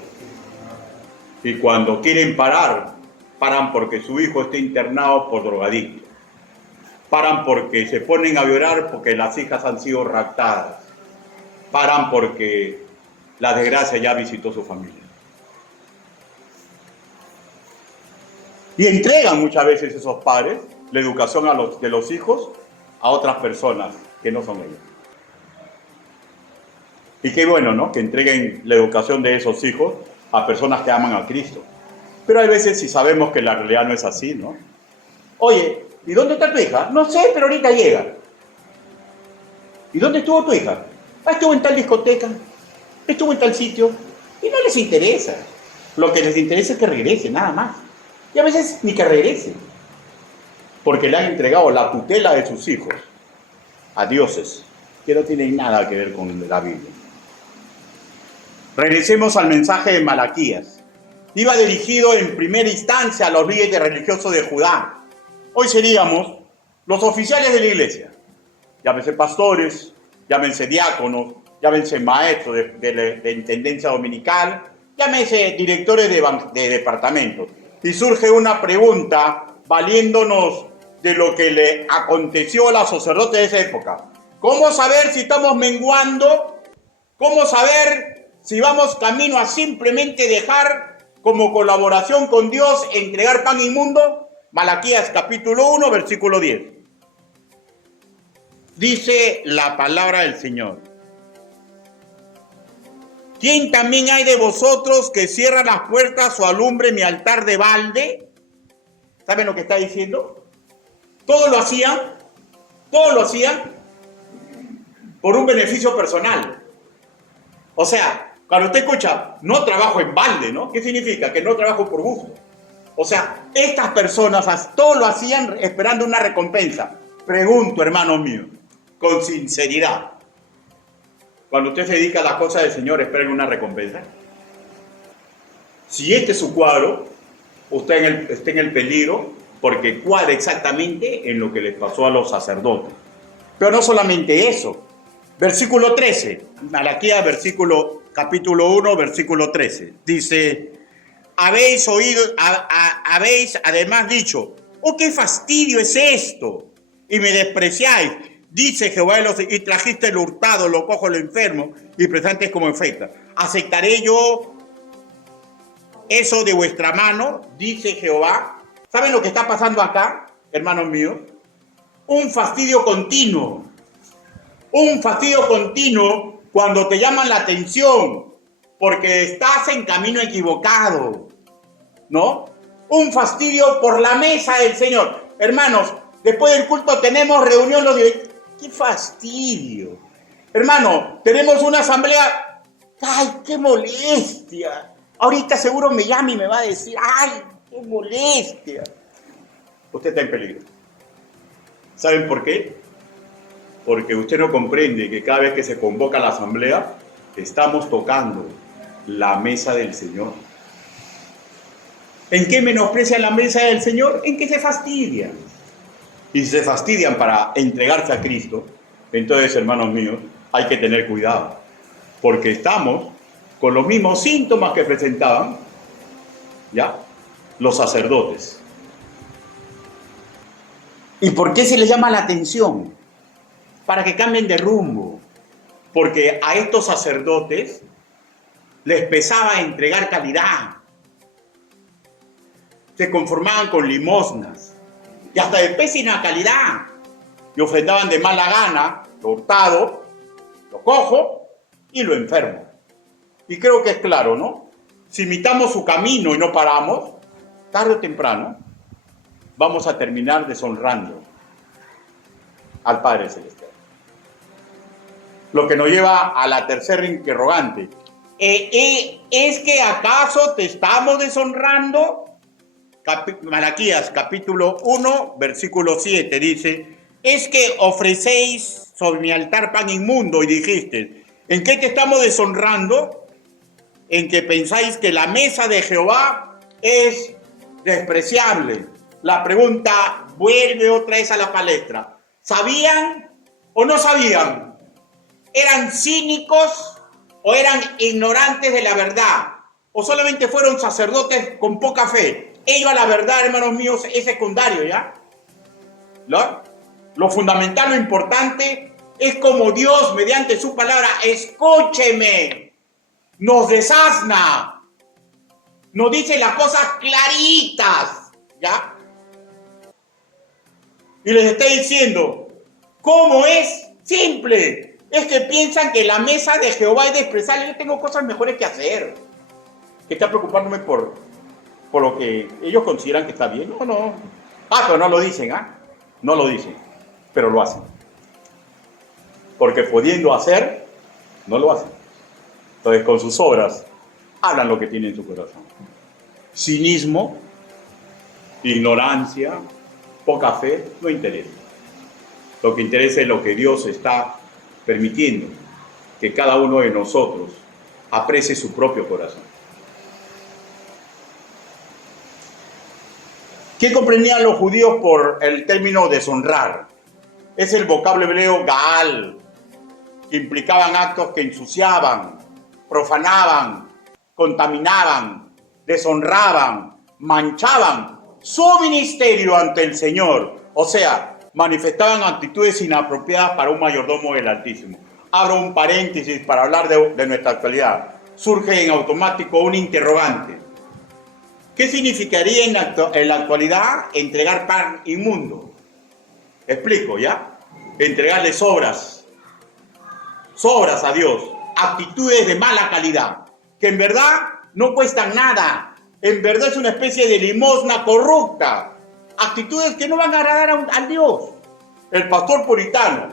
Y cuando quieren parar, paran porque su hijo está internado por drogadicto. Paran porque se ponen a llorar porque las hijas han sido raptadas. Paran porque la desgracia ya visitó su familia. Y entregan muchas veces esos padres la educación de los hijos a otras personas que no son ellos. Y qué bueno, ¿no? Que entreguen la educación de esos hijos a personas que aman a Cristo. Pero hay veces si sabemos que la realidad no es así, ¿no? Oye, ¿y dónde está tu hija? No sé, pero ahorita llega. ¿Y dónde estuvo tu hija? Estuvo en tal discoteca, estuvo en tal sitio. Y no les interesa. Lo que les interesa es que regrese, nada más. Y a veces ni que regrese. Porque le han entregado la tutela de sus hijos a dioses que no tienen nada que ver con la Biblia. Regresemos al mensaje de Malaquías. Iba dirigido en primera instancia a los líderes religiosos de Judá. Hoy seríamos los oficiales de la iglesia. Llámense pastores, llámense diáconos, llámense maestros de intendencia dominical, llámense directores de departamentos. Y surge una pregunta valiéndonos de lo que le aconteció a los sacerdotes de esa época. ¿Cómo saber si estamos menguando? ¿Cómo saber si vamos camino a simplemente dejar como colaboración con Dios entregar pan inmundo? Malaquías capítulo 1, versículo 10. Dice la palabra del Señor. ¿Quién también hay de vosotros que cierra las puertas o alumbre mi altar de balde? ¿Saben lo que está diciendo? Todos lo hacían por un beneficio personal. O sea, cuando usted escucha, no trabajo en balde, ¿no? ¿Qué significa? Que no trabajo por gusto. O sea, estas personas todo lo hacían esperando una recompensa. Pregunto, hermano mío, con sinceridad. Cuando usted se dedica a las cosas del Señor, ¿espera una recompensa? Si este es su cuadro, usted está en el peligro porque cuadra exactamente en lo que les pasó a los sacerdotes. Pero no solamente eso. Versículo 13, Malaquías capítulo 1, versículo 13. Dice, habéis además dicho, oh, qué fastidio es esto, y me despreciáis, dice Jehová, y trajiste el hurtado, lo cojo, lo enfermo, y presentes como infecta. ¿Aceptaré yo eso de vuestra mano? Dice Jehová. ¿Saben lo que está pasando acá, hermanos míos? Un fastidio continuo. Un fastidio continuo cuando te llaman la atención porque estás en camino equivocado, ¿no? Un fastidio por la mesa del Señor. Hermanos, después del culto tenemos reunión los directores. ¡Qué fastidio! Hermano, tenemos una asamblea. ¡Ay, qué molestia! Ahorita seguro me llama y me va a decir, ¡ay, qué molestia! Usted está en peligro. ¿Saben por qué? Porque usted no comprende que cada vez que se convoca a la asamblea, estamos tocando la mesa del Señor. ¿En qué menosprecian la mesa del Señor? En que se fastidian. Y si se fastidian para entregarse a Cristo, entonces, hermanos míos, hay que tener cuidado. Porque estamos con los mismos síntomas que presentaban, ¿ya?, los sacerdotes. ¿Y por qué se les llama la atención? Para que cambien de rumbo. Porque a estos sacerdotes les pesaba entregar caridad. Se conformaban con limosnas y hasta de pésima calidad. Y ofrendaban de mala gana lo hurtado, lo cojo y lo enfermo. Y creo que es claro, ¿no? Si imitamos su camino y no paramos, tarde o temprano vamos a terminar deshonrando al Padre Celestial. Lo que nos lleva a la tercera interrogante. ¿Es que acaso te estamos deshonrando? Malaquías capítulo 1, versículo 7 dice: es que ofrecéis sobre mi altar pan inmundo, y dijiste, ¿en qué te estamos deshonrando? En que pensáis que la mesa de Jehová es despreciable. La pregunta vuelve otra vez a la palestra. ¿Sabían o no sabían? ¿Eran cínicos o eran ignorantes de la verdad? ¿O solamente fueron sacerdotes con poca fe? Ello a la verdad, hermanos míos, es secundario, ¿ya? Lo fundamental, lo importante, es como Dios, mediante su palabra, escúcheme, nos desasna, nos dice las cosas claritas, ¿ya? Y les está diciendo, ¿cómo es? Simple. Es que piensan que la mesa de Jehová es despreciable. Yo tengo cosas mejores que hacer que estar preocupándome por lo que ellos consideran que está bien. No. Pero no lo dicen, No lo dicen, pero lo hacen. Porque pudiendo hacer, no lo hacen. Entonces, con sus obras, hablan lo que tienen en su corazón. Cinismo, ignorancia, poca fe, no interesa. Lo que interesa es lo que Dios está permitiendo, que cada uno de nosotros aprecie su propio corazón. ¿Qué comprendían los judíos por el término deshonrar? Es el vocablo hebreo gaal, que implicaban actos que ensuciaban, profanaban, contaminaban, deshonraban, manchaban su ministerio ante el Señor. O sea, manifestaban actitudes inapropiadas para un mayordomo del Altísimo. Abro un paréntesis para hablar de nuestra actualidad. Surge en automático un interrogante. ¿Qué significaría en la actualidad entregar pan inmundo? Explico, ¿ya? Entregarle sobras a Dios, actitudes de mala calidad, que en verdad no cuestan nada, en verdad es una especie de limosna corrupta, actitudes que no van a agradar a Dios. El pastor puritano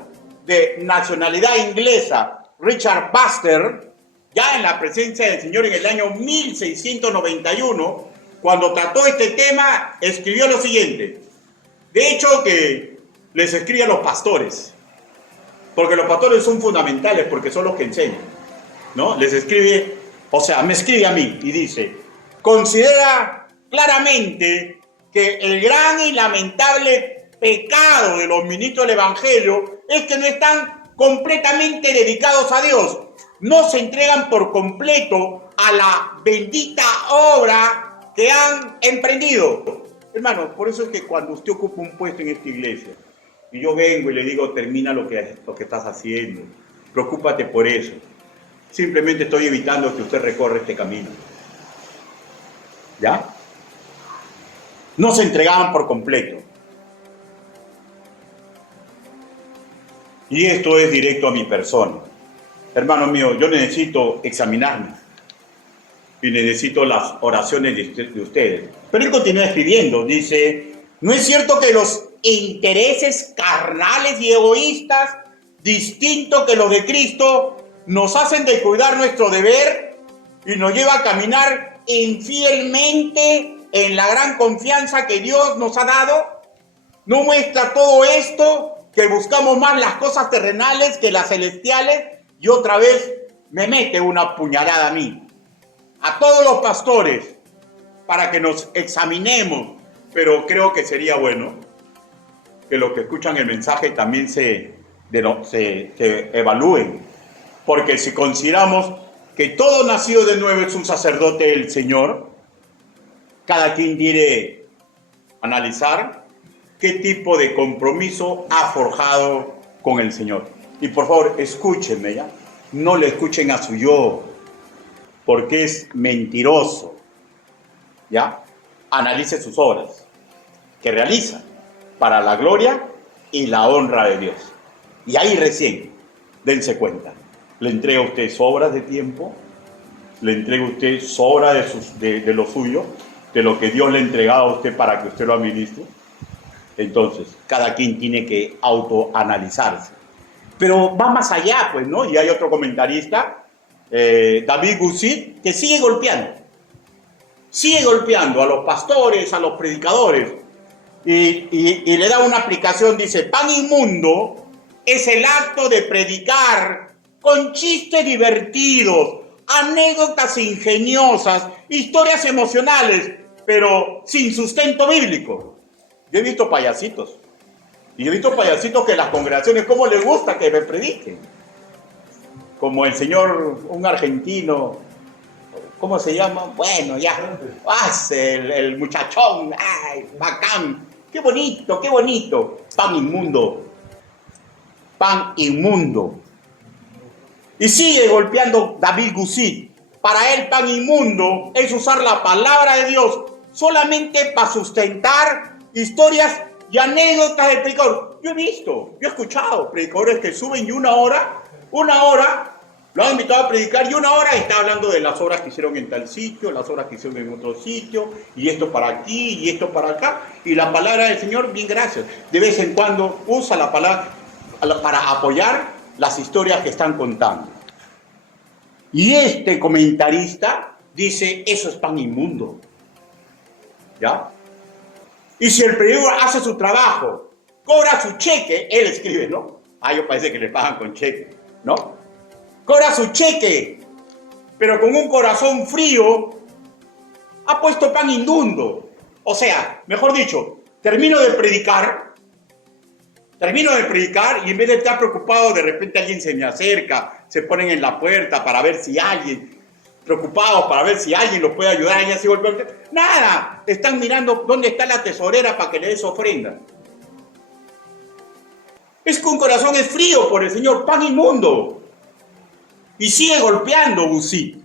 de nacionalidad inglesa, Richard Baxter, ya en la presencia del Señor en el año 1691, cuando trató este tema, escribió lo siguiente. De hecho, que les escribe a los pastores, porque los pastores son fundamentales, porque son los que enseñan, ¿no? Les escribe, o sea, me escribe a mí y dice, considera claramente que el gran y lamentable pecado de los ministros del Evangelio es que no están completamente dedicados a Dios, no se entregan por completo a la bendita obra que han emprendido. Hermano, por eso es que cuando usted ocupa un puesto en esta iglesia, y yo vengo y le digo, termina lo que estás haciendo, preocúpate por eso. Simplemente estoy evitando que usted recorra este camino. ¿Ya? No se entregaban por completo. Y esto es directo a mi persona. Hermano mío, yo necesito examinarme. Y necesito las oraciones de ustedes. Pero él continúa escribiendo, dice, ¿no es cierto que los intereses carnales y egoístas, distintos que los de Cristo, nos hacen descuidar nuestro deber y nos lleva a caminar infielmente en la gran confianza que Dios nos ha dado? ¿No muestra todo esto que buscamos más las cosas terrenales que las celestiales? Y otra vez me mete una puñalada a mí, a todos los pastores, para que nos examinemos. Pero creo que sería bueno que los que escuchan el mensaje también se evalúen, porque si consideramos que todo nacido de nuevo es un sacerdote del Señor, cada quien quiere analizar qué tipo de compromiso ha forjado con el Señor. Y por favor, escúchenme, ¿ya? No le escuchen a su yo, porque es mentiroso, ¿ya? Analice sus obras que realiza para la gloria y la honra de Dios. Y ahí recién, dense cuenta, le entrega a usted sobras de tiempo, le entrega a usted sobra de lo suyo, de lo que Dios le ha entregado a usted para que usted lo administre. Entonces, cada quien tiene que autoanalizarse. Pero va más allá, pues, ¿no? Y hay otro comentarista, David Gusit, que sigue golpeando a los pastores, a los predicadores, y le da una aplicación, dice: pan inmundo es el acto de predicar con chistes divertidos, anécdotas ingeniosas, historias emocionales, pero sin sustento bíblico. Yo he visto payasitos, y yo he visto payasitos que las congregaciones, ¿cómo les gusta que me prediquen? Como el señor, un argentino, ¿cómo se llama? Bueno, ya, el muchachón, ay, bacán, qué bonito, qué bonito. Pan inmundo, pan inmundo. Y sigue golpeando David Gusit. Para él, pan inmundo es usar la palabra de Dios solamente para sustentar historias y anécdotas del predicador. Yo he escuchado predicadores que suben y una hora, lo han invitado a predicar y una hora está hablando de las obras que hicieron en tal sitio, las obras que hicieron en otro sitio, y esto para aquí, y esto para acá, y la palabra del Señor, bien, gracias. De vez en cuando usa la palabra para apoyar las historias que están contando. Y este comentarista dice: eso es pan inmundo, ¿ya? Y si el predicador hace su trabajo, cobra su cheque, él escribe, ¿no? Yo parece que le pagan con cheque, ¿no? Cobra su cheque, pero con un corazón frío, ha puesto pan inmundo. O sea, mejor dicho, termino de predicar, y en vez de estar preocupado, de repente alguien se me acerca, se ponen en la puerta para ver si alguien, preocupados para ver si alguien los puede ayudar, y así golpea. Nada, están mirando dónde está la tesorera para que le des ofrenda. Es que un corazón es frío por el Señor, pan inmundo. Y sigue golpeando, Gusit.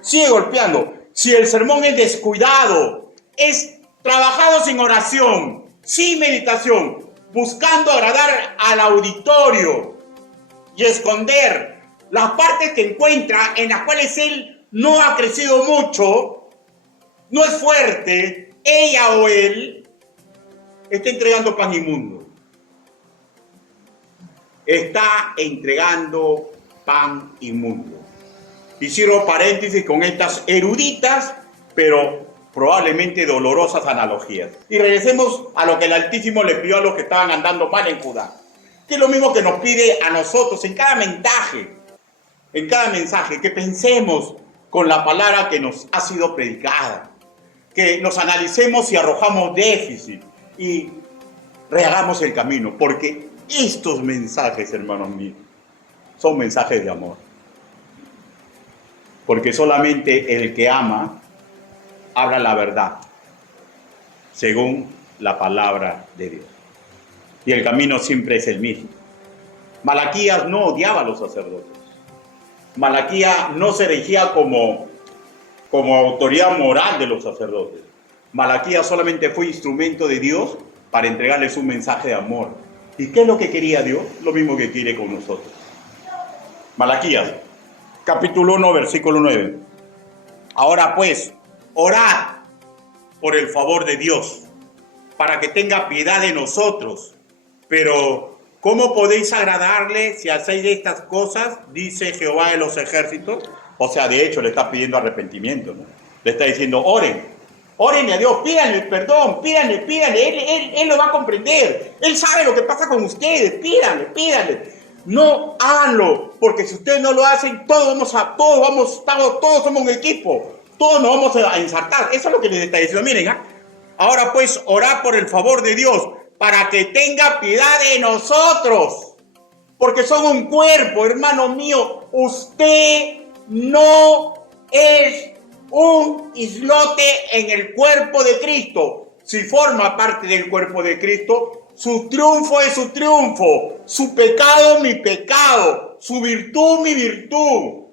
Sigue golpeando. Si el sermón es descuidado, es trabajado sin oración, sin meditación, buscando agradar al auditorio y esconder las partes que encuentra en las cuales él no ha crecido mucho, no es fuerte, ella o él, está entregando pan inmundo. Está entregando pan inmundo. Y cierro paréntesis con estas eruditas, pero probablemente dolorosas analogías. Y regresemos a lo que el Altísimo le pidió a los que estaban andando mal en Judá. Que es lo mismo que nos pide a nosotros en cada mensaje, que pensemos con la palabra que nos ha sido predicada, que nos analicemos y arrojamos déficit y rehagamos el camino, porque estos mensajes, hermanos míos, son mensajes de amor. Porque solamente el que ama habla la verdad, según la palabra de Dios. Y el camino siempre es el mismo. Malaquías no odiaba a los sacerdotes. Malaquías no se erigía como autoridad moral de los sacerdotes. Malaquías solamente fue instrumento de Dios para entregarles un mensaje de amor. ¿Y qué es lo que quería Dios? Lo mismo que quiere con nosotros. Malaquías, capítulo 1, versículo 9. Ahora pues, orad por el favor de Dios, para que tenga piedad de nosotros. Pero, ¿cómo podéis agradarle si hacéis estas cosas? Dice Jehová de los ejércitos. O sea, de hecho, le está pidiendo arrepentimiento, ¿no? Le está diciendo: oren a Dios, pídanle perdón, pídanle. Él lo va a comprender. Él sabe lo que pasa con ustedes. Pídanle. No háganlo, porque si ustedes no lo hacen, todos somos un equipo, todos nos vamos a ensartar. Eso es lo que les está diciendo. Miren, ahora pues, orad por el favor de Dios, para que tenga piedad de nosotros, porque son un cuerpo, hermano mío. Usted no es un islote en el cuerpo de Cristo. si forma parte del cuerpo de Cristo, su triunfo es su triunfo, su pecado mi pecado, su virtud mi virtud.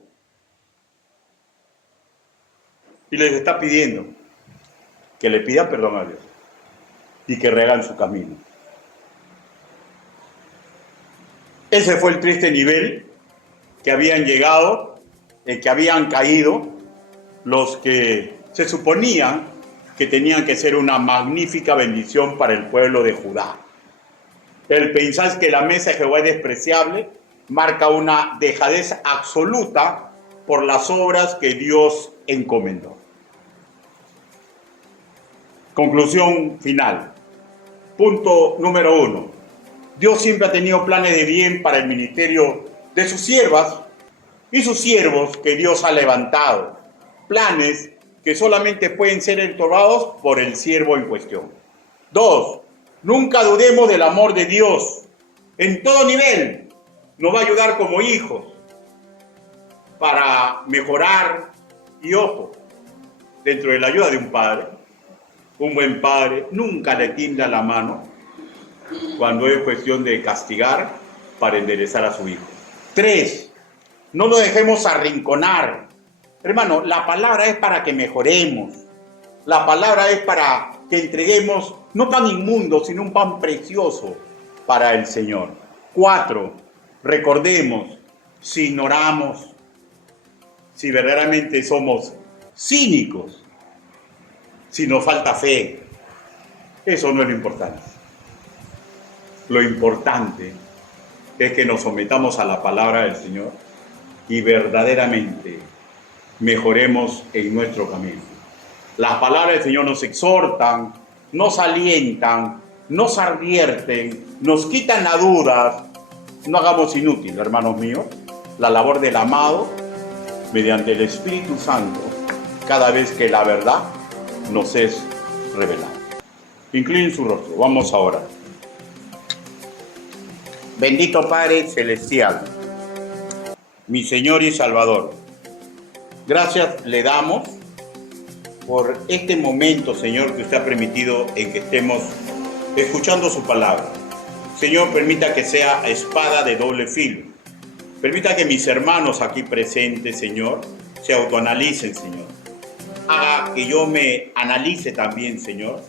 Y les está pidiendo que le pidan perdón a Dios y que rehagan su camino. Ese fue el triste nivel que habían llegado, que habían caído los que se suponían que tenían que ser una magnífica bendición para el pueblo de Judá. El pensar que la mesa de Jehová es despreciable marca una dejadez absoluta por las obras que Dios encomendó. Conclusión final. Punto número 1. Dios siempre ha tenido planes de bien para el ministerio de sus siervas y sus siervos que Dios ha levantado. Planes que solamente pueden ser otorgados por el siervo en cuestión. 2. Nunca dudemos del amor de Dios. En todo nivel nos va a ayudar como hijos para mejorar y ojo, dentro de la ayuda de un padre. Un buen padre nunca le tiembla la mano cuando es cuestión de castigar para enderezar a su hijo. 3. No lo dejemos arrinconar. Hermano, la palabra es para que mejoremos. La palabra es para que entreguemos no pan inmundo, sino un pan precioso para el Señor. 4. Recordemos, si ignoramos, si verdaderamente somos cínicos, si nos falta fe, eso no es lo importante. Lo importante es que nos sometamos a la palabra del Señor y verdaderamente mejoremos en nuestro camino. Las palabras del Señor nos exhortan, nos alientan, nos advierten, nos quitan las dudas. No hagamos inútil, hermanos míos, la labor del amado mediante el Espíritu Santo cada vez que la verdad nos es revelada. Inclinen su rostro, vamos a orar. Bendito Padre Celestial, mi Señor y Salvador, gracias le damos por este momento, Señor, que usted ha permitido en que estemos escuchando su palabra. Señor, permita que sea espada de doble filo. Permita que mis hermanos aquí presentes, Señor, se autoanalicen, Señor. Haga que yo me analice también, Señor,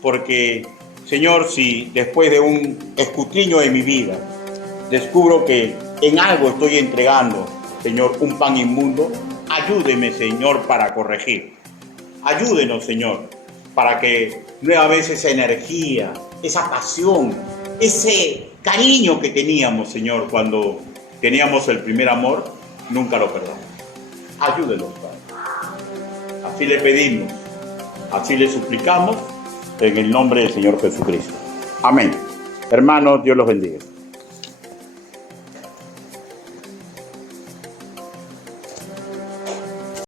porque, Señor, si después de un escrutinio de mi vida descubro que en algo estoy entregando, Señor, un pan inmundo, ayúdeme, Señor, para corregir. Ayúdenos, Señor, para que nuevamente esa energía, esa pasión, ese cariño que teníamos, Señor, cuando teníamos el primer amor, nunca lo perdamos. Ayúdenos, Padre. Así le pedimos, así le suplicamos, en el nombre del Señor Jesucristo. Amén. Hermanos, Dios los bendiga.